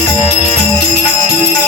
Thank you.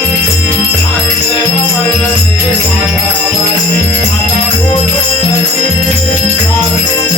I'm not going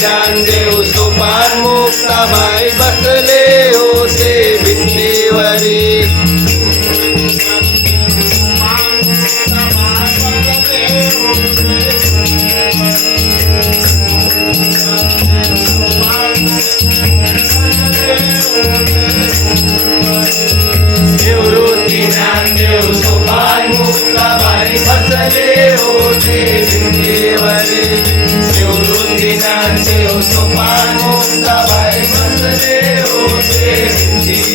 gian đều dùng bán mục ta bài bắt lê ô tê bình đi và đi Hãy subscribe cho kênh Ghiền Mì Gõ Để không bỏ lỡ những video hấp dẫn